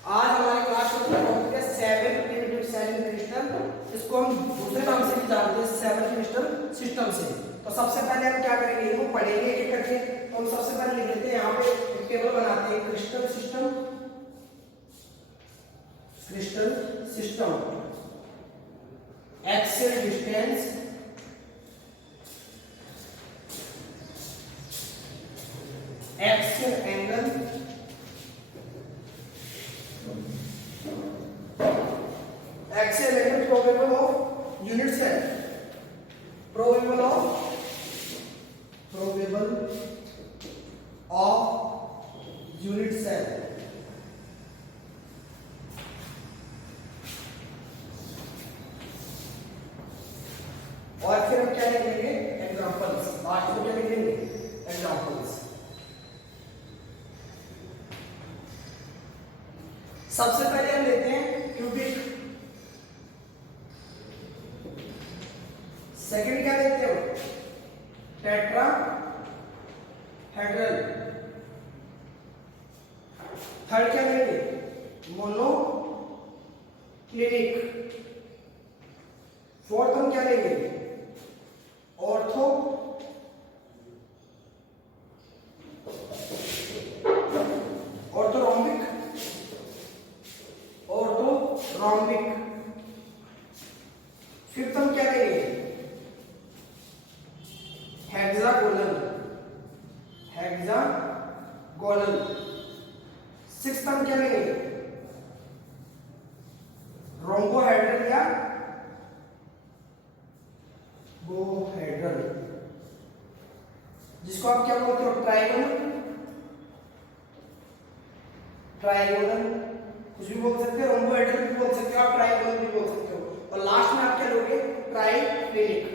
आज हमारे क्लास में टॉपिक है 7 प्रिमिटिव सेल इन क्रिस्टल। इसको हम दूसरे नाम से भी जानते हैं 7 क्रिस्टल सिस्टम से। तो सबसे पहले हम क्या करेंगे, वो पढ़ेंगे एक एक करके। तो हम सबसे पहले लिख लेते हैं, यहाँ पे एक टेबल बनाते हैं, crystal system axial distance axial angle axial angle probable of unit cell probable of unit cell. और फिर हम क्या लिखेंगे, एग्जांपल्स। लास्ट में क्या लिखेंगे, एग्जांपल्स। सबसे पहले हम लेते हैं क्यूबिक, सेकंड क्या लेते हैं, टेट्राहेड्रल, थर्ड क्या लेंगे, मोनोक्लिनिक, फोर्थ हम क्या लेंगे, ऑर्थोरॉम्बिक, फिफ्थ हम क्या लेंगे, हेक्सागोनल, सिक्स्थ हम क्या लेंगे, रोम्बोहेड्रल या बोहेड्रल, जिसको आप क्या बोलते हो, ट्राइगोनल कुछ भी बोल सकते हो, रोम्बोहेड्रल भी बोल सकते हो आप, ट्राइगोनल भी बोल सकते हो। और लास्ट में आप क्या लोगे, ट्राइक्लिनिक।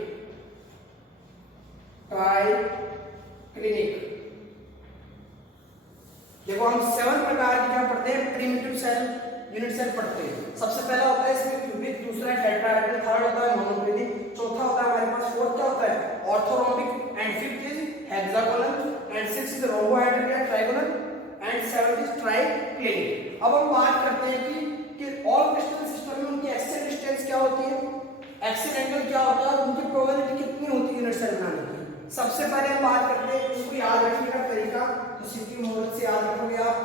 देखो हम 7 प्रकार के क्या पढ़ते हैं, प्रिमिटिव सेल, यूनिट सेल पढ़ते हैं। सबसे पहला होता है इसमें क्यूबिक, दूसरा है टेट्राहेड्रल, थर्ड होता है मोनोक्लिनिक, चौथा होता है हमारे पास, फोर्थ क्या होता है, orthorhombic, and fifth is hexagonal, and sixth is rhombohedral या trigonal, and seventh is triclinic. अब हम बात करते हैं कि ऑल क्रिस्टल सिस्टम में उनकी एक्सियल डिस्टेंस क्या होती है, एक्सियल एंगल क्या होता है, और उनकी प्रोबेबिलिटी कितनी होती है यूनिट सेल बनाने की। सबसे पहले हम बात करते हैं, इसको याद रखने का तरीका, तो सीधी मदद से याद रखोगे आप।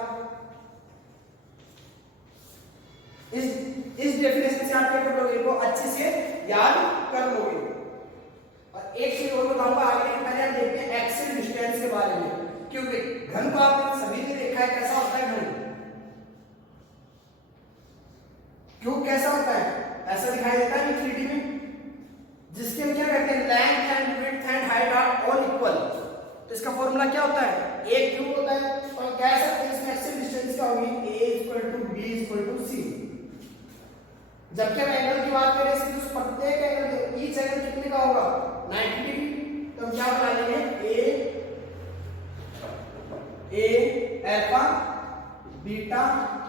इस डेफिनेशन से आप क्या कर लोगे, इनको अच्छे से याद कर लोगे। और एक चीज और बताऊंगा आगे, पहले हम देखते हैं एक्सियल डिस्टेंस के बारे में, क्योंकि घन को आपने सभी ने देखा है, कैसा होता है घन, क्यों कैसा होता है, ऐसा दिखाई देता है 3D में, जिसके हम क्या कहते हैं, length and width and height are all equal. तो इसका फॉर्मूला क्या होता है, a क्यूब होता है। तो हम कह सकते हैं इसमें एक्सियल डिस्टेंस क्या होगी, a = b = c। जबकि हम एंगल की बात करें, इसकी तो प्रत्येक एंगल, ईच एंगल कितने का होगा, 90 डिग्री। तो हम क्या बना लेंगे, a अल्फा, बीटा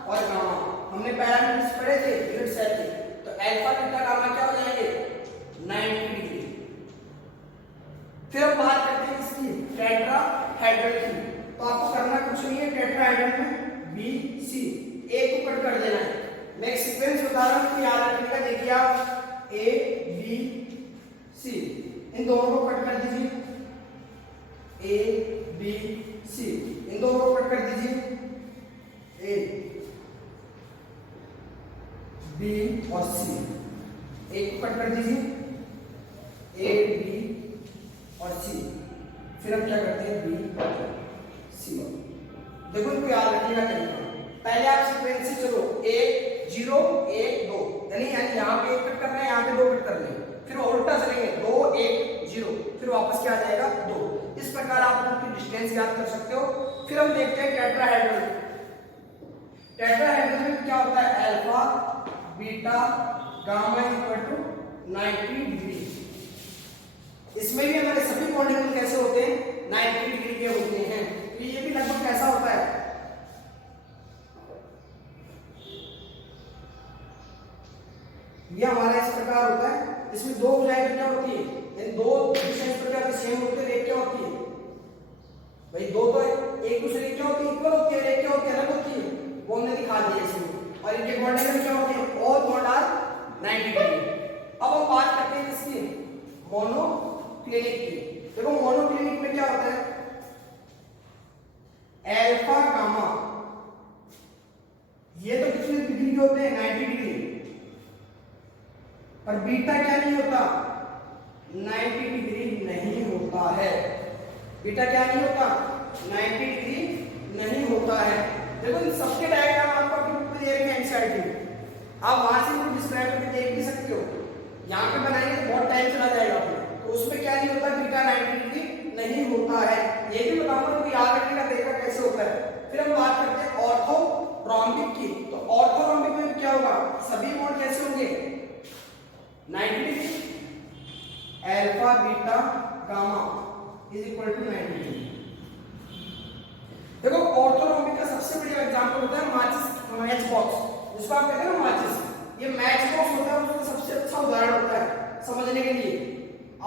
और गामा। हमने पैरामीटर्स पढ़े थे यूनिट सेल के, तो अल्फा, बीटा, गामा क्या हो जाएंगे, 90 डिग्री। फिर हम बात करते हैं इसकी टेट्राहेड्रल की। तो आपको करना कुछ नहीं है, टेट्राहेड्रल में बी सी, एक को कट कर देना है। मैं एक सीक्वेंस बता रहा हूं कि याद रखने का, देखिए आप ए बी सी, इन दोनों को कट कर दीजिए, ए बी सी, इन दोनों को कट कर दीजिए, ए बी और सी, एक को कट कर दीजिए, ए बी और सी, फिर हम क्या करते हैं, बी सी। देखो इनको याद रखने का तरीका, पहले आप सीक्वेंस से चलो, 1 0 1 2, यानी यहाँ पे 1 कट करना है, यहाँ पे 2 कट करने हैं, फिर उल्टा चलेंगे, 2 1 0, फिर वापस क्या आ जाएगा, 2। इस प्रकार आप उनकी डिस्टेंस याद कर सकते हो। फिर हम देखते हैं टेट्राहेड्रल। टेट्राहेड्रल में क्या होता है, अल्फा, बीटा, गामा = 90 डिग्री। इसमें भी हमारे सभी मॉलिक्यूल कैसे होते हैं, 90 डिग्री के होते हैं। तो ये भी लगभग कैसा होता है, ये हमारा इस प्रकार होता है। इसमें दो भुजाएं क्या होती है, इन दो डिस्टेंस पर क्या सेम होते हैं, एक क्या होती है भाई, दो तो एक दूसरे की क्या होती है, इक्वल होती है, एक क्या होती है, अलग होती है, वो हमने दिखा दिया इसमें। इनके बॉन्ड एंगल क्या होते हैं, ऑल बॉन्ड आर 90 डिग्री। अब हम बात करते हैं किसकी, मोनोक्लिनिक की। देखो मोनोक्लिनिक में क्या होता है, अल्फा गामा ये तो कितने डिग्री के होते हैं, 90 डिग्री, पर बीटा क्या नहीं होता, 90 डिग्री नहीं होता है। बीटा क्या नहीं होता, 90 डिग्री नहीं होता है। देखो इन सबके डायग्राम आपको बुक में दे रखे हैं एनसीईआरटी में, आप वहां से भी डिस्क्राइब करके देख भी सकते हो। यहाँ पे बनाएंगे तो बहुत टाइम चला जाएगा अपना, तो उसमें क्या नहीं होता, बीटा 90 डिग्री नहीं होता है। ये भी बताऊंगा तो याद रखने का तरीका कैसे होता है। फिर हम बात करते हैं ऑर्थोरोम्बिक की। तो ऑर्थोरोम्बिक में क्या होगा, सभी बॉन्ड कैसे होंगे, 90 degree, alpha beta gamma is equal to 90 degree. देखो ऑर्थोरोम्बिक का सबसे बढ़िया एग्जांपल होता है माचिस, मैच बॉक्स, जिसको आप कहते हैं ना माचिस। ये मैच बॉक्स होता है, उसका सबसे अच्छा उदाहरण होता है समझने के लिए।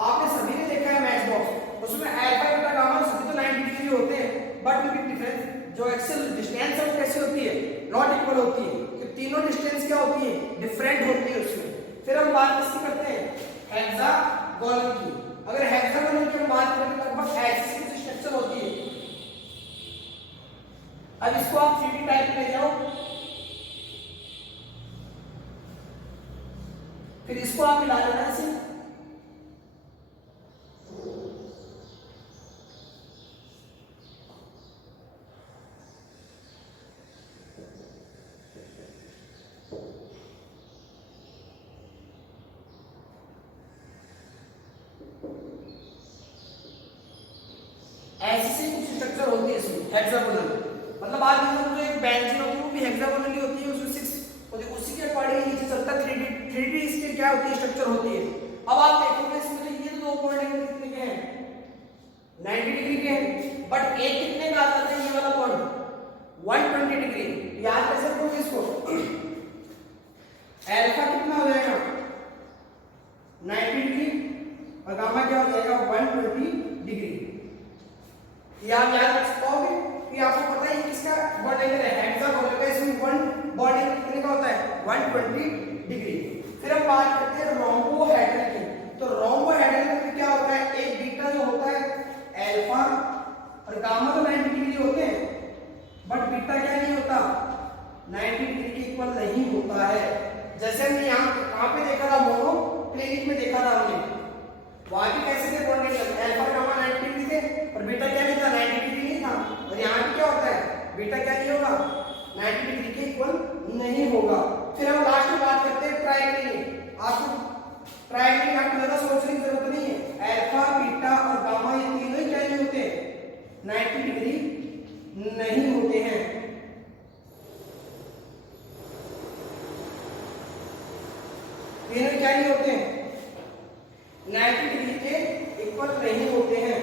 आपने सभी ने देखा है मैच बॉक्स, उसमें अल्फा बीटा गामा सभी तो 90 डिग्री होते हैं, बट उनकी डिफरेंस जो एक्सेल डिस्टेंस है वो कैसी होती है, नॉट इक्वल होती है। तो तीनों डिस्टेंस क्या होती है, डिफरेंट होती है उसमें। फिर हम बात किसकी करते हैं, हेक्सागोनल की। अगर हेक्सागोनल की हम बात करें तो लगभग ऐसी कुछ स्ट्रक्चर होती है। अब इसको आप 3D टाइप में ले जाओ, फिर इसको आप मिला लेना इसे, ऐसी कुछ स्ट्रक्चर होती है इसमें हेक्सागोनल। मतलब आज जो एक बेंजीन होती है वो भी हेक्सागोनल ही होती है, उसमें 6 और उसी के अकॉर्डिंग नीचे चलता है 3D इसकी क्या होती है, स्ट्रक्चर होती है। अब आप देखोगे इसमें तो ये दो बॉन्ड एंगल कितने के हैं, 90 डिग्री के हैं, बट एक कितने का आता है, ये वाला बॉन्ड 120 डिग्री। याद कैसे रखोगे इसको, अल्फा कितना हो जाएगा 90 डिग्री और गामा क्या हो जाएगा 120 डिग्री। ये आप याद रख पाओगे कि आपको पता है किसका बॉन्ड एंगल है, हेक्सागोनल का। इसमें वन बॉन्ड एंगल कितने का होता है, 120 डिग्री। फिर हम बात करते हैं रोम्बोहेड्रल की। तो रोम्बोहेड्रल में क्या होता है, एक बीटा जो होता है अल्फा और गामा तो 90 डिग्री होते हैं, बट बीटा क्या नहीं होता, 90 डिग्री के इक्वल नहीं होता है। जैसे हमने यहाँ कहाँ पे देखा था, मोनोक्लिनिक में देखा था हमने, वहां भी कैसे थे bond angle, alpha gamma 90 degree थे और बीटा क्या नहीं था, 90 डिग्री नहीं था। और यहाँ पे क्या होता है, बीटा क्या नहीं होगा, 90 डिग्री के इक्वल नहीं होगा। फिर हम लास्ट में बात करते हैं ट्रायंगल। आपको ट्रायंगल में आपको ज्यादा सोचने की जरूरत नहीं है, अल्फा बीटा और गामा ये तीनों ही क्या नहीं होते, 90 डिग्री नहीं होते हैं। तीनों क्या नहीं होते हैं, 90 डिग्री के इक्वल नहीं होते हैं।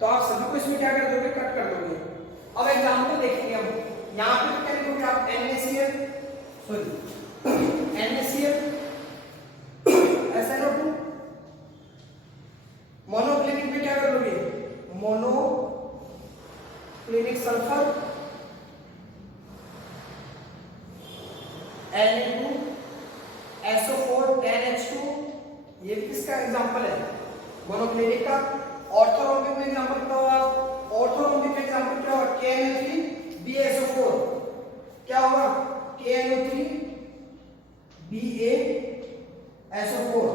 तो आप सभी को इसमें क्या कर दोगे, कट कर दोगे। अब एग्जांपल देखेंगे हम, यहाँ पे क्या लिखोगे आप, NaCl SiO2। मोनोक्लिनिक में क्या करोगे, मोनोक्लिनिक सल्फर Na2SO4 10H2। ये किसका एग्जांपल है, मोनोक्लिनिक का। ऑर्थोरोम्बिक में एग्जांपल क्या होगा, ऑर्थोरोम्बिक में एग्जांपल क्या होगा, KNO3BaSO4 क्या होगा, KNO3BaSO4।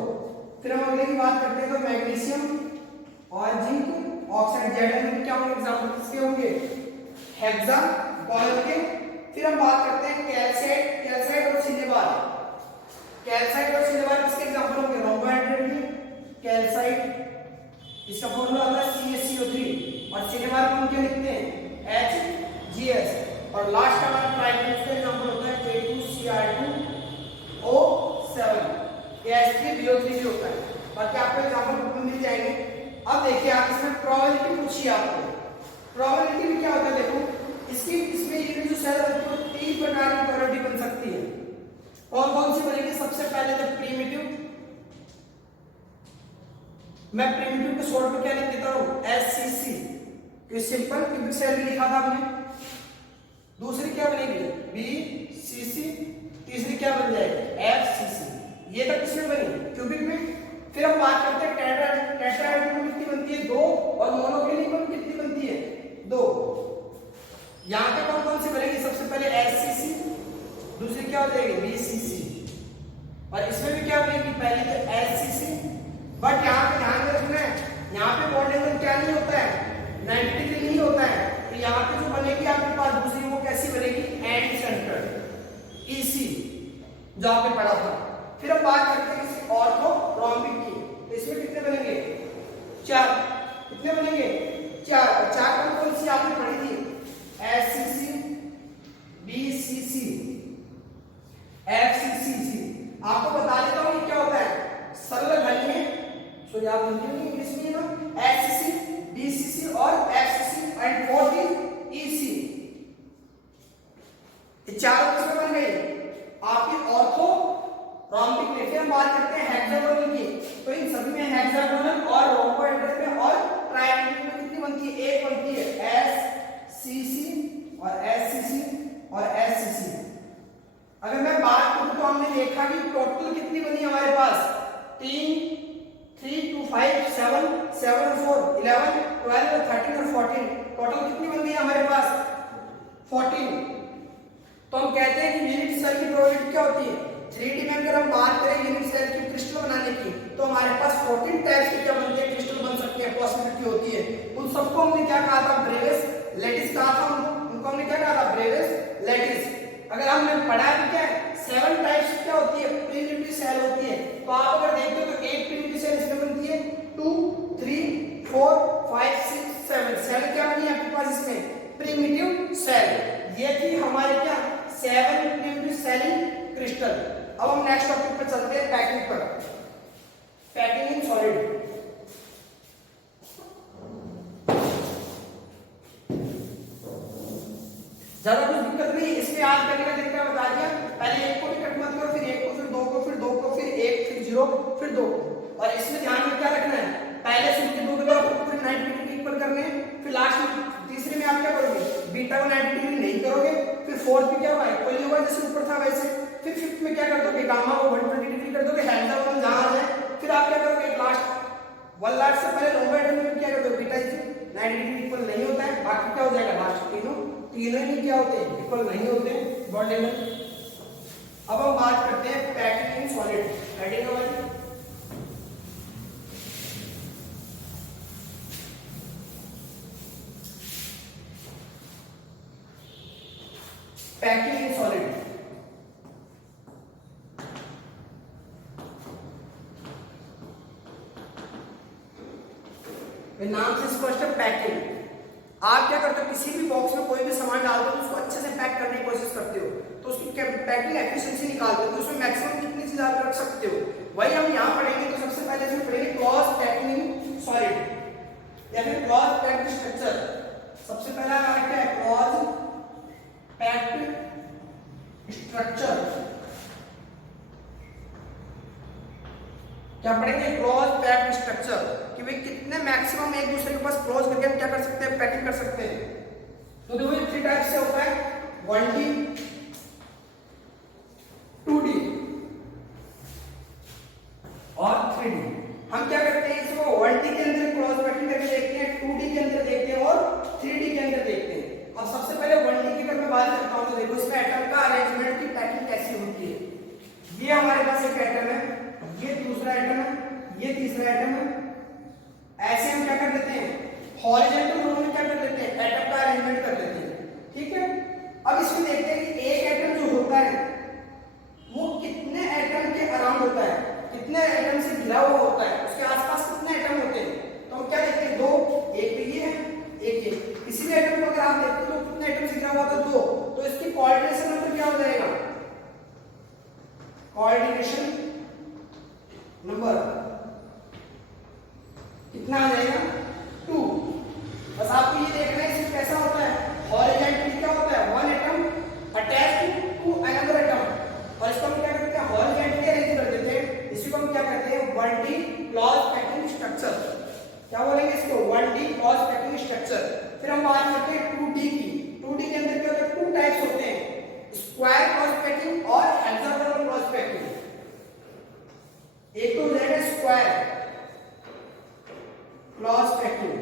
फिर हम अगले की बात करते हैं तो मैग्नीशियम और जिंक ऑक्साइड Zn में क्या होंगे एग्जांपल, किसके होंगे, हेक्सागोनल के। फिर हम बात करते हैं कैल्साइट और सिनेबार। कैल्साइट और सिनेबार किसके एग्जांपल होंगे, रोम्बोहेड्रल के। कैल्साइट इसका फॉर्मूला आता है CaCO3 और सिनेबार को हम क्या लिखते हैं, HGS। और लास्ट हमारा ट्राइगन का एग्जांपल होता है K2Cr2O7। ये H3BO3 भी होता है, बाकी आपको एग्जांपल बुक में मिल जाएंगे। अब देखिए आप इसमें प्रोबेबिलिटी पूछिए आपको, प्रोबेबिलिटी में क्या होता है, देखो इसमें ये जो सेल है वो 3 प्रकार की प्रोबेबिलिटी बन सकती है। कौन कौन सी बनेगी, सबसे पहले तो प्रिमिटिव, मैं प्रिमिटिव को शॉर्ट में क्या लिख देता हूं, SCC, ये सिंपल क्यूबिक सेल भी लिखा था हमने। BCC, तीसरी क्या बन जाएगी FCC। ये तक किसमें बनी क्यूबिक में। फिर हम बात करते हैं टेट्राहेड्रल में कितनी बनती है 2 और मोनोक्लिनिक में कितनी बनती है 2। यहाँ पे कौन कौन सी बनेगी सबसे पहले SCC, दूसरी क्या हो जाएगी BCC और इसमें भी क्या बनेगी पहली तो SCC। बट यहाँ पे ध्यान में रखना है यहाँ पे बॉन्ड एंगल क्या नहीं होता है 90 डिग्री नहीं होता है। तो यहाँ पे जो बनेगी आपके पास दूसरी वो कैसी बनेगी एंड सेंटर EC जो आपने पढ़ा था। फिर हम बात करते हैं किसी ऑर्थोरोम्बिक की। तो इसमें कितने बनेंगे 4। कितने बनेंगे 4। 4 कौन सी आपने पढ़ी थी SCC, BCC, FCC। आपको बता देता हूँ ये क्या होता है सरल खंड में सो आप इंग्लिश में ना SCC, BCC और FCC एंड 14 EC। ये चारों किसमें बन गई आपकी ऑर्थोरोम्बिक में। फिर हम बात करते हैं हेक्सागोनल की। तो इन सभी में हेक्सागोनल और रोम्बोहेड्रल में और ट्रायंगल में कितनी बनती है एक बनती है SCC और SCC और SCC। अगर मैं बात करूं तो हमने देखा कि टोटल कितनी बनी हमारे पास 3 2 5 7 7 और 4 11 12 और 13 और 14 टोटल कितनी बन गई हमारे पास 14। तो हम कहते हैं कि यूनिट सेल की प्रोबेबिलिटी क्या होती है 3D में अगर हम बात करें यूनिट सेल की क्रिस्टल बनाने की तो हमारे पास 14 टाइप्स की क्या बनते हैं क्रिस्टल बन सकते हैं पॉसिबिलिटी होती है। उन सबको हमने क्या कहा था ब्रेविस लैटिस कहा था उनको हमने क्या कहा था ब्रेविस लैटिस। अगर हमने पढ़ा भी क्या है 7 टाइप्स क्या होती है प्री-न्यूक्लियर सेल होती है। तो आप अगर देखते हो तो एक प्री-न्यूक्लियर सेल इसमें बनती है 2 3 4 5 6 7 सेल क्या बनी है आपके पास इसमें प्रिमिटिव सेल। ये थी हमारे क्या 7 प्री-न्यूक्लियर सेल इन क्रिस्टल। अब हम नेक्स्ट टॉपिक पर चलते हैं पैकिंग पर। Packing in solid. ज्यादा कुछ दिक्कत नहीं इसमें आज करने का तरीका बता दिया। पहले एक को भी कट मत करो फिर एक को फिर दो को फिर दो को फिर एक फिर 0 फिर 2 को। और इसमें ध्यान में क्या रखना है पहले से उनके 2 के तरफ पूरे 90 डिग्री इक्वल करने हैं। फिर लास्ट में तीसरे में आप क्या करोगे बीटा को 90 डिग्री नहीं करोगे। फिर फोर्थ में क्या होगा इक्वल ही होगा जैसे ऊपर था वैसे। फिर फिफ्थ में क्या कर दोगे गामा को 120 डिग्री कर दोगे हेक्सागोनल जहां आ जाए। फिर आप क्या करोगे लास्ट 1 लास्ट से पहले रोम्बोहेड्रल में क्या कर दोगे बीटा 90 डिग्री इक्वल नहीं होता है। बाकी क्या हो जाएगा लास्ट तीनों ही क्या होते हैं इक्वल नहीं होते बॉन्ड एंगल। अब हम बात करते हैं पैकिंग इन सॉलिड। हेडिंग वाली पैकिंग इन सॉलिड। नाम से स्पष्ट है पैकिंग। आप क्या करते हो किसी भी बॉक्स में कोई भी सामान डालते हो उसको अच्छे से पैक करने की कोशिश करते हो तो उसकी पैकिंग एफिशिएंसी निकालते हो तो उसमें मैक्सिमम कितनी चीज आप रख सकते हो। वही हम यहाँ पढ़ेंगे। तो सबसे पहले इसमें पढ़ेंगे क्लॉज पैकिंग इन सॉलिड या फिर क्लॉज पैक्ड स्ट्रक्चर। सबसे पहला हमारा क्या है क्लॉज पैक्ड स्ट्रक्चर। क्या पढ़ेंगे क्लॉज पैक्ड स्ट्रक्चर कि भाई कितने मैक्सिमम एक दूसरे के पास क्लोज करके हम क्या कर सकते हैं पैकिंग कर सकते हैं। तो देखो ये 3 टाइप से होता है 1D 2D और 3D। हम क्या करते हैं इसको 1D के अंदर क्लोज पैकिंग करके देखते हैं 2D के अंदर देखते हैं और 3D के अंदर देखते हैं। अब सबसे पहले 1D की अगर मैं बात करता हूं तो देखो इसमें एटम का अरेंजमेंट की पैकिंग कैसी होती है। ये हमारे पास एक एटम है ये दूसरा एटम है ये तीसरा एटम है। ऐसे हम क्या कर देते हैं हॉरिजॉन्टल रो में क्या कर देते हैं एटम का अरेंजमेंट कर देते हैं। ठीक है। अब इसमें देखते हैं कि एक एटम जो होता है वो कितने एटम के अराउंड होता है कितने एटम से घिरा हुआ होता है उसके आसपास कितने एटम होते हैं। तो हम क्या देखते हैं 2 एक पे ये है एक ये। किसी भी एटम को अगर आप देखते हो तो कितने एटम से घिरा हुआ था 2। तो इसकी कोऑर्डिनेशन नंबर क्या हो जाएगा कोऑर्डिनेशन नंबर कितना आ जाएगा 2। बस आपको ये देखना है इसमें कैसा होता है हॉरिजॉन्टली क्या होता है 1 atom attached to another atom और इसको हम क्या करते हैं हॉरिजॉन्टली अरेंज कर देते हैं। इसी को हम क्या करते हैं 1D क्लॉज पैकिंग स्ट्रक्चर। क्या बोलेंगे इसको 1D क्लॉज पैकिंग स्ट्रक्चर। फिर हम बात करते हैं 2D की। 2D के अंदर क्या होता है 2 टाइप्स होते हैं square clause packing,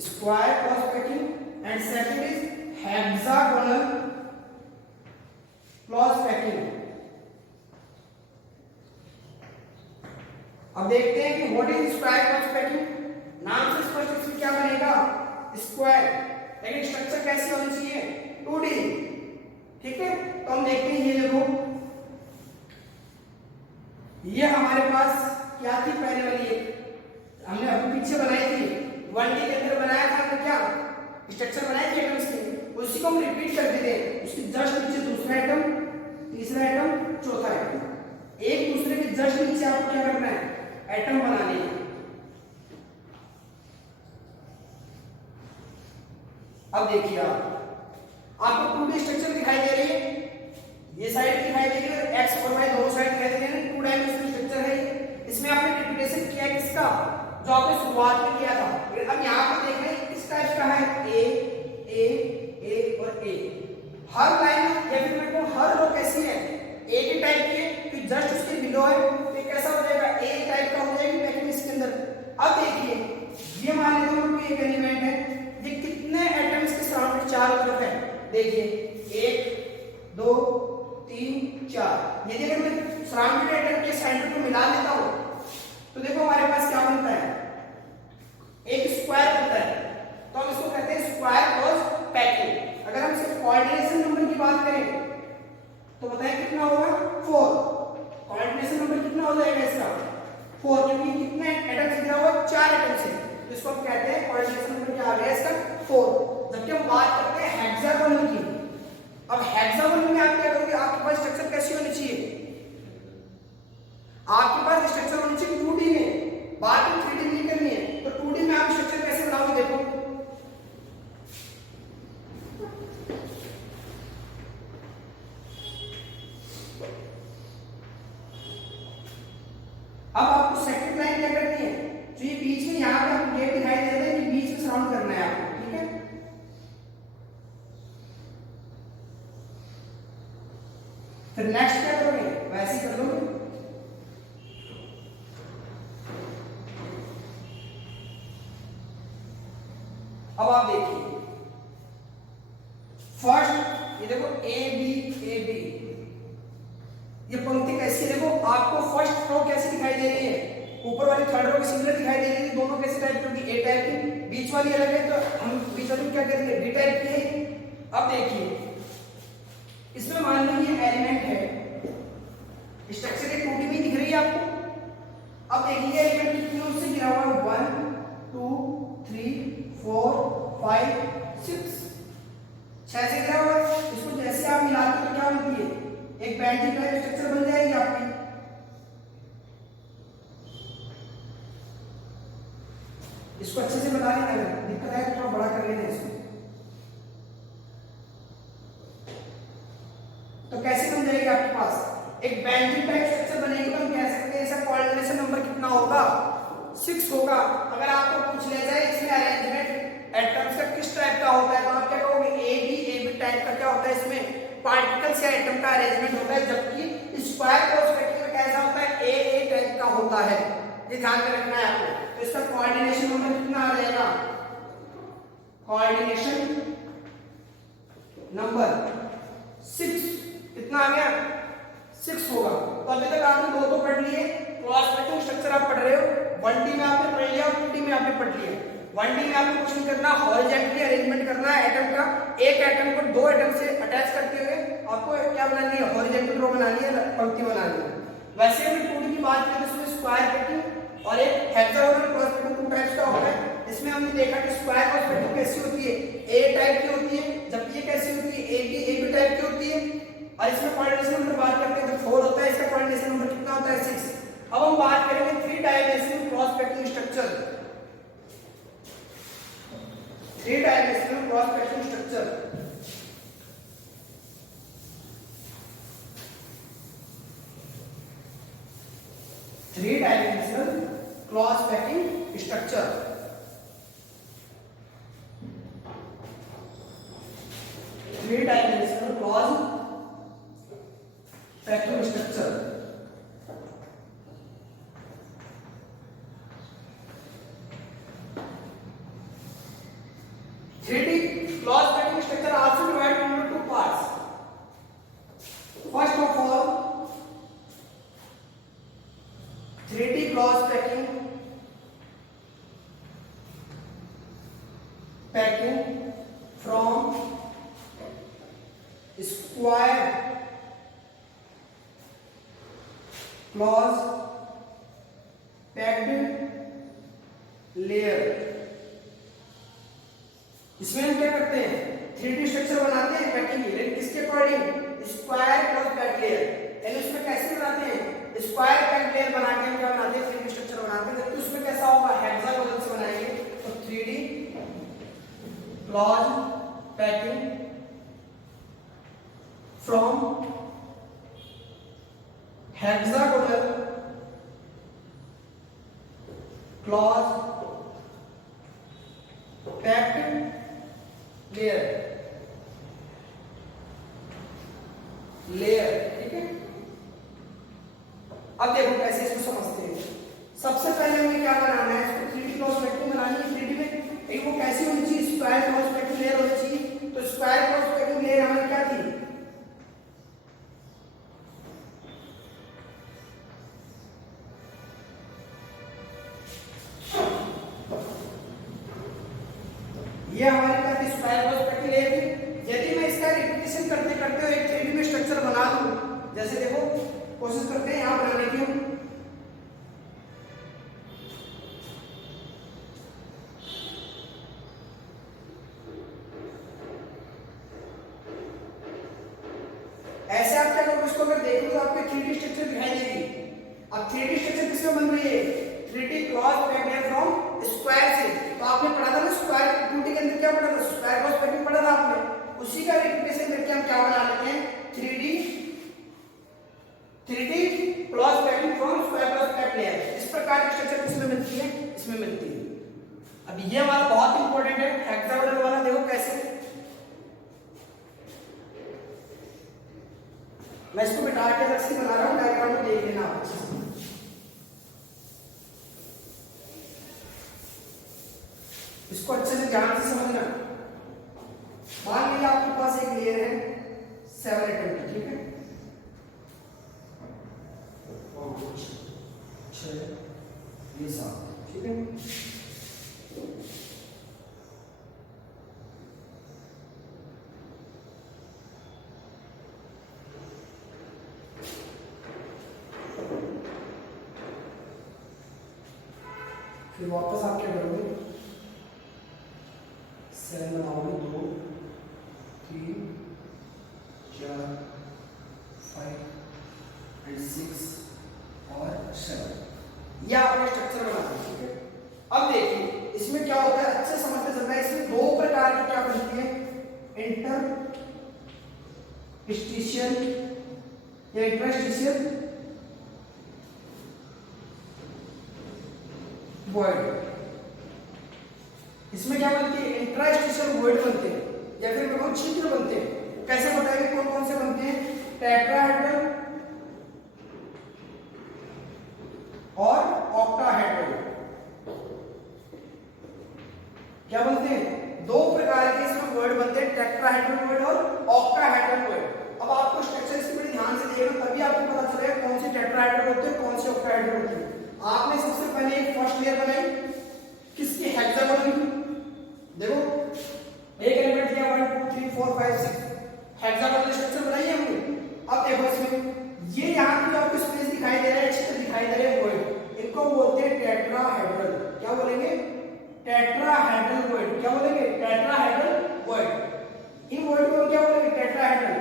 square clause packing, and second is hexagonal clause packing. अब देखते हैं कि what is square clause packing. नाम से स्पष्ट इसमें क्या बनेगा, स्क्वायर, लेकिन स्ट्रक्चर कैसी होनी चाहिए, 2D। ठीक है, तो हम देखते हैं, ये देखो ये हमारे पास क्या थी, पहले वाली एक हमने अभी पीछे बनाई थी, 1D के अंदर बनाया था, हमने क्या स्ट्रक्चर बनाए थे एटम्स के, उसी को हम रिपीट कर देते हैं। उसके जस्ट नीचे दूसरा एटम, तीसरा एटम, चौथा एटम, एक दूसरे के जस्ट नीचे आपको क्या करना है, एटम बनाने हैं। अब देखिए आपको 2D स्ट्रक्चर दिखाई दे रही है, ये साइड दिखाई दे रही है, एक्स और वाई दोनों साइड दिखाई दे रही है, 2 डायमेंशनल स्ट्रक्चर है। इसमें आपने रिपीटेशन किया है किसका, जो आपने शुरुआत में किया था। अब यहाँ पर देख रहे हैं किस टाइप का है, ए ए ए और ए। हर लाइन या फिर मैं कहूँ हर रो कैसी है, ए की टाइप की है, तो जस्ट उसके बिलो है, तो कैसा हो जाएगा, ए टाइप का हो जाएगा पैकिंग इसके अंदर। अब देखिए ये मान लेते हैं कोई एक एलिमेंट है, ये कितने एटम्स के सराउंड चारों तरफ है, देखिए 1 2 3 4। यदि अगर मैं सराउंडेड एटम के सेंटर को मिला लेता हूं तो देखो हमारे पास क्या बनता है, एक स्क्वायर बनता है। तो हम इसको कहते हैं स्क्वायर क्लॉज पैकिंग। अगर हम सिर्फ कोऑर्डिनेशन नंबर की बात करें तो बताएं कितना होगा, 4। कोऑर्डिनेशन नंबर कितना हो जाएगा इसका, 4, क्योंकि कितने एटम्स दिया हुआ, 4 एटम्स है, तो इसको हम कहते हैं कोऑर्डिनेशन नंबर क्या आ गया इसका, 4। जबकि हम बात करते हैं हेक्सागोनल की। अब हेक्सागोनल में आप क्या करोगे, आपके पास स्ट्रक्चर कैसी होनी चाहिए, आपके पास स्ट्रक्चर होनी चाहिए 2D में, बात 3D नहीं करनी है। तो 2D में आप स्ट्रक्चर कैसे बनाओगे, देखो अब आपको सेकंड लाइन क्या करनी है, जो ये बीच में यहाँ पे आपको गेट दिखाई दे रहा है, कि बीच में सराउंड करना है आपको, ठीक है। फिर नेक्स्ट क्या करोगे, वैसे ही कर लोगे। अब आप देखिए फर्स्ट, ये देखो ए बी, ये पंक्ति कैसी है, देखो आपको फर्स्ट रो कैसी दिखाई दे रही है, ऊपर वाली थर्ड रो की सिमिलर दिखाई दे रही है, दोनों कैसे टाइप की होगी, ए टाइप की, बीच वाली अलग है, तो हम बीच वाली क्या करेंगे, डी टाइप की है। अब देखिए इसमें मान लीजिए एलिमेंट है, स्ट्रक्चर एक 2D में दिख रही है आपको। अब देखिए एलिमेंट कितने उससे गिरा हुआ है, 1 2 3 4 5 6, 6 से गिरा हुआ है। इसको जैसे आप मिलाते हो तो क्या बनती है, एक बैंडिंग टाइप स्ट्रक्चर बन जाएगी आपकी। इसको अच्छे से बना लेना, अगर दिक्कत है तो थोड़ा बड़ा कर लेना इसको। तो कैसे बन जाएगी आपके पास, एक बैंडिंग टाइप स्ट्रक्चर बनेगी, तो हम कह सकते हैं इसका कोऑर्डिनेशन नंबर कितना होगा, 6 होगा। अगर आपको पूछ लिया जाए इसमें अरेंजमेंट एटम्स का किस टाइप का होता है, तो आप क्या कहोगे, ए बी टाइप का क्या होता है, इसमें पार्टिकल्स या एटम का अरेंजमेंट होता है, जबकि स्क्वायर क्लॉज पैकिंग में कैसा होता है, ए टाइप का होता है। ये ध्यान में रखना है आपको। तो इसका कोऑर्डिनेशन नंबर कितना आ जाएगा, कोऑर्डिनेशन नंबर 6 कितना आ गया, 6 होगा। तो अभी तक आपने दो तो पढ़ लिए, क्लॉज पैकिंग स्ट्रक्चर आप पढ़ रहे हो, 1D में आपने पढ़ लिया और 2D में आपने पढ़ लिया। 1D में आपको कुछ नहीं करना, हॉरिजॉन्टली अरेंजमेंट करना है एटम का, एक एटम को 2 एटम से अटैच करते हुए आपको क्या बनानी है, हॉरिजॉन्टल रो बनानी है, पंक्ति बनानी है। वैसे हम 2D की बात करें तो इसमें स्क्वायर पैकिंग और एक हेक्सागोनल क्लॉज पैकिंग 2 टाइप्स का होता है। इसमें हमने देखा कि स्क्वायर क्लॉज पैकिंग कैसी होती है, ए टाइप की होती है, जबकि ये कैसी होती है, ए बी टाइप की होती है। और इसमें कोऑर्डिनेशन नंबर बात करते हैं तो 4 होता है, इसका कोऑर्डिनेशन नंबर कितना होता है, 6। अब हम बात करेंगे 3 dimensional clause packing structure. 3 dimensional clause packing structure, three dimensional clause packing structure. Three dimensional clause packing structure. Clause packed layer. इसमें हम क्या करते हैं, 3D स्ट्रक्चर बनाते हैं पैकिंग, लेकिन किसके according, square clause packed layer. यानी उसमें कैसे बनाते हैं, स्क्वायर पैक्ड लेयर बना के हम क्या बनाते हैं, 3D स्ट्रक्चर बनाते हैं। जबकि उसमें कैसा होगा, हेक्सागोनल से बनाएंगे। तो 3D clause packing from hexagonal clause packed layer, ठीक है। अब देखो कैसे इसको समझते हैं। सबसे पहले हमें क्या बनाना है, इसको 3D क्लॉज पैकिंग बनानी है। 3D में वो कैसी होनी चाहिए, स्क्वायर क्लॉज पैकिंग लेयर होनी चाहिए। तो स्क्वायर क्लॉज पैकिंग लेयर हमारी क्या थी, ये हमारी क्या थी, स्क्वायर क्लॉज पैकिंग लेयर थी। यदि मैं इसका रिपीटेशन करते करते एक 3D में स्ट्रक्चर बना दूं, जैसे देखो कोशिश करते हैं यहां बनाने की। ऐसे आप क्या करोगे, इसको अगर देखो तो आपको 3D स्ट्रक्चर दिखाई देगी। अब 3D स्ट्रक्चर किसमें बन रही है, 3D clause packed layer from square से। तो आपने पढ़ा था ना स्क्वायर ब्यूटी के अंदर क्या पढ़ा था, स्क्वायर क्लॉज पैकिंग पढ़ा था आपने। उसी का रिपीटेशन करके हम क्या बना लेते हैं, 3D clause packing from square clause packed layer. इस प्रकार की स्ट्रक्चर किसमें मिलती है, इसमें मिलती है। अब ये हमारा बहुत इंपॉर्टेंट है, हेक्सागोनल वाला। देखो कैसे, मैं इसको मिटा के अलग से बना रहा हूं, डायग्राम में देख लेना आप अच्छे से। इसको अच्छे से ध्यान से समझना। मान लीजिए आपके पास एक लेयर है 7 एटम की, ठीक है, 6 ये 7, ठीक है। फिर वापस आप क्या करोगे, 7 बनाओगे, 2 3 4 5 एंड 6 और 7। यह आपने स्ट्रक्चर बना दिया, ठीक है। अब देखिए इसमें क्या होता है, अच्छे समझते चलना है। इसमें 2 प्रकार की क्या बनती है, इंटरस्टिशियल या इंटरस्टिशियल वॉइड। इसमें क्या बनती है, इंटरस्टिशियल वॉइड बनते हैं, या फिर बहुत छिद्र बनते हैं। कैसे बताएंगे कौन कौन से बनते हैं, टेट्राहेड्रल और ऑक्टाहेड्रल। क्या बनते हैं, 2 प्रकार के इसमें वॉइड बनते हैं, टेट्राहेड्रल वॉइड और ऑक्टाहेड्रल वॉइड। अब आपको स्ट्रक्चर इसकी बड़ी ध्यान से देखना, तभी आपको पता चलेगा कौन सी टेट्राहेड्रल होते हैं, कौन सी ऑक्टाहेड्रल होती है। आपने सबसे पहले एक फर्स्ट लेयर बनाई किसकी, हेक्सागोनल की। देखो एक एलिमेंट दिया 1 2 3 4 5 6, हेक्सागोनल स्ट्रक्चर बनाई है हमने। अब देखो इसमें ये यहाँ पे जो आपको स्पेस दिखाई दे रहा है, चित्र दिखाई दे रहे हैं वॉइड, इनको बोलते हैं टेट्राहेड्रल। क्या बोलेंगे, टेट्राहेड्रल वॉइड। क्या बोलेंगे, टेट्राहेड्रल वॉइड। इन वॉइड को क्या बोलेंगे, टेट्राहेड्रल।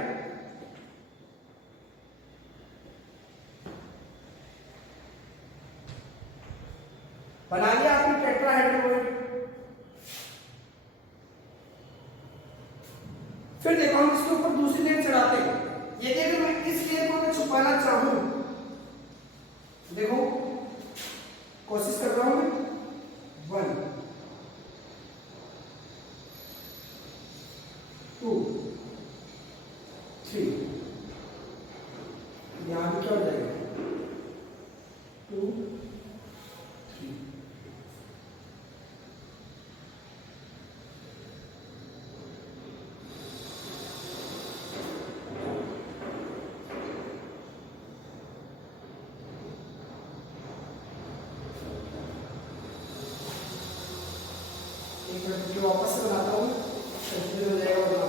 बना लिया आपने टेट्राहेड्रल वॉइड। फिर देखो हम इसके ऊपर दूसरी लेयर चढ़ाते हैं। यदि अगर मैं इस लेयर को मैं छुपाना चाहूं, देखो कोशिश कर रहा हूं मैं, 1 2 3, यहां भी क्या हो जाएगा, 2 3। एक मिनट वापस से बनाता हूँ, हो जाएगा।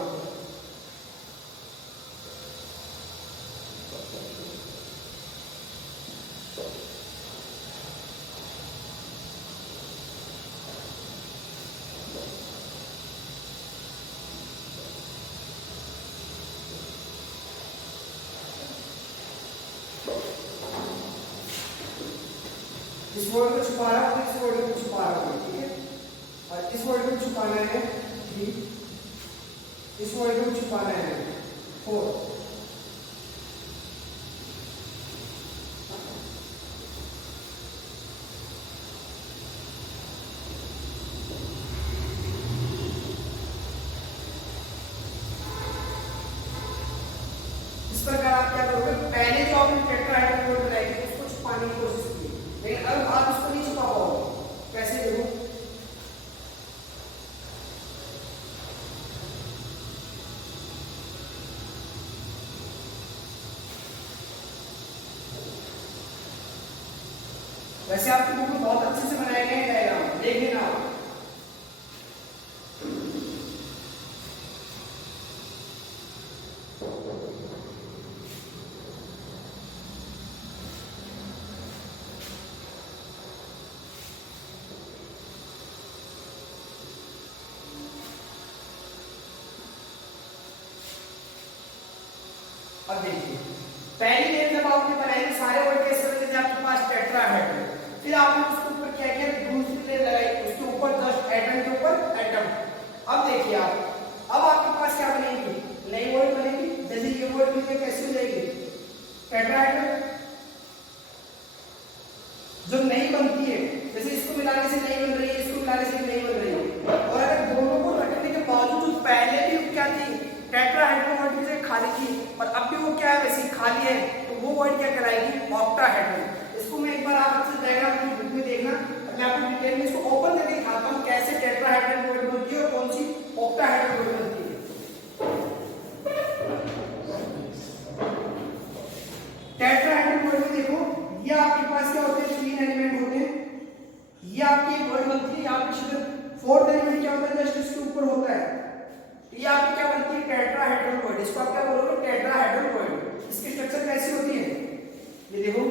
वर्ड को छुपा रहा हूँ, इस वर्ड को छुपा रहा हूँ, ठीक है। और इस वर्ड को छुपाना है 3, इस वर्ड को छुपाना है 4। इस प्रकार आप क्या करोगे, पहले जो आपने टेट्राहेड्रल वर्ड बनाई थी उसको छुपाने की कोशिश की, लेकिन अब आप इसको नहीं छुपा पाओगे। कैसे देखो, वैसे आपकी बुक में बहुत अच्छे से बनाए गए हैं डायग्राम, देख लेना आप। अब देखिए, पहली लेयर जब आपने बनाई सारे वर्ड कैसे होते थे आपके पास टेट्राहेड्रल, फिर आपने उसके ऊपर क्या किया, दूसरी लेयर लगाई, उसके ऊपर जस्ट एटम के ऊपर एटम। अब देखिए आप, अब आपके पास क्या बनेगी, नई वर्ड बनेगी। जैसे ये वर्ड मिलकर कैसी हो जाएगी, टेट्राहेड्रल। जो नई बनती है, जैसे इसको मिलाने से नई बन रही है, इसको मिलाने से नई बन रही है। और अगर दोनों को रखने के बावजूद पहले भी क्या थी, टेट्राहेड्रल वर्ड की जगह खाली थी, और अब भी वो क्या है, वैसी खाली है, तो वो वर्ड क्या कराएगी, ऑक्टाहेड्रल। इसको मैं एक बार आप अच्छे डायग्राम की बुक में देखना, मैं आपको डिटेल में इसको ओपन करके दिखाता हूँ कैसे टेट्राहेड्रल वर्ड बनती है और कौन सी ऑक्टाहेड्रल वर्ड बनती है। टेट्राहेड्रल वर्ड में देखो, ये आपके पास क्या होते हैं, 3 एलिमेंट होते हैं। ये आपकी वर्ड बनती है, यहाँ पे 4th एलिमेंट क्या होता है, जस्ट इसके ऊपर होता है। ये आपकी क्या बनती है, टेट्राहेड्रल वर्ड। इसको आप क्या बोलोगे, टेट्राहेड्रल वर्ड। इसकी स्ट्रक्चर कैसी होती है, ये देखो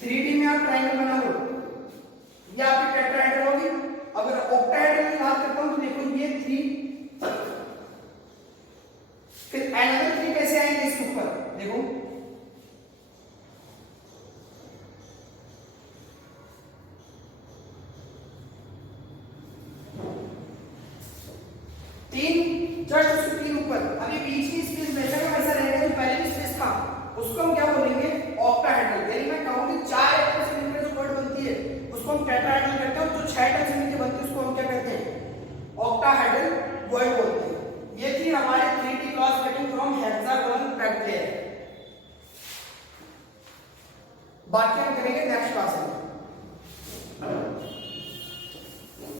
3D में आप ट्रायंगल बना लो, ये आपकी टेट्राहेड्रल होगी। अगर ऑक्टाहेड्रल की बात करता हूं तो देखो ये 3, फिर अनदर 3 कैसे आएंगे इसके ऊपर, देखो जस्ट उसके 3 ऊपर। अभी बीच की स्पेस वैसा का वैसा रहेगा, जो पहले भी स्पेस था उसको हम क्या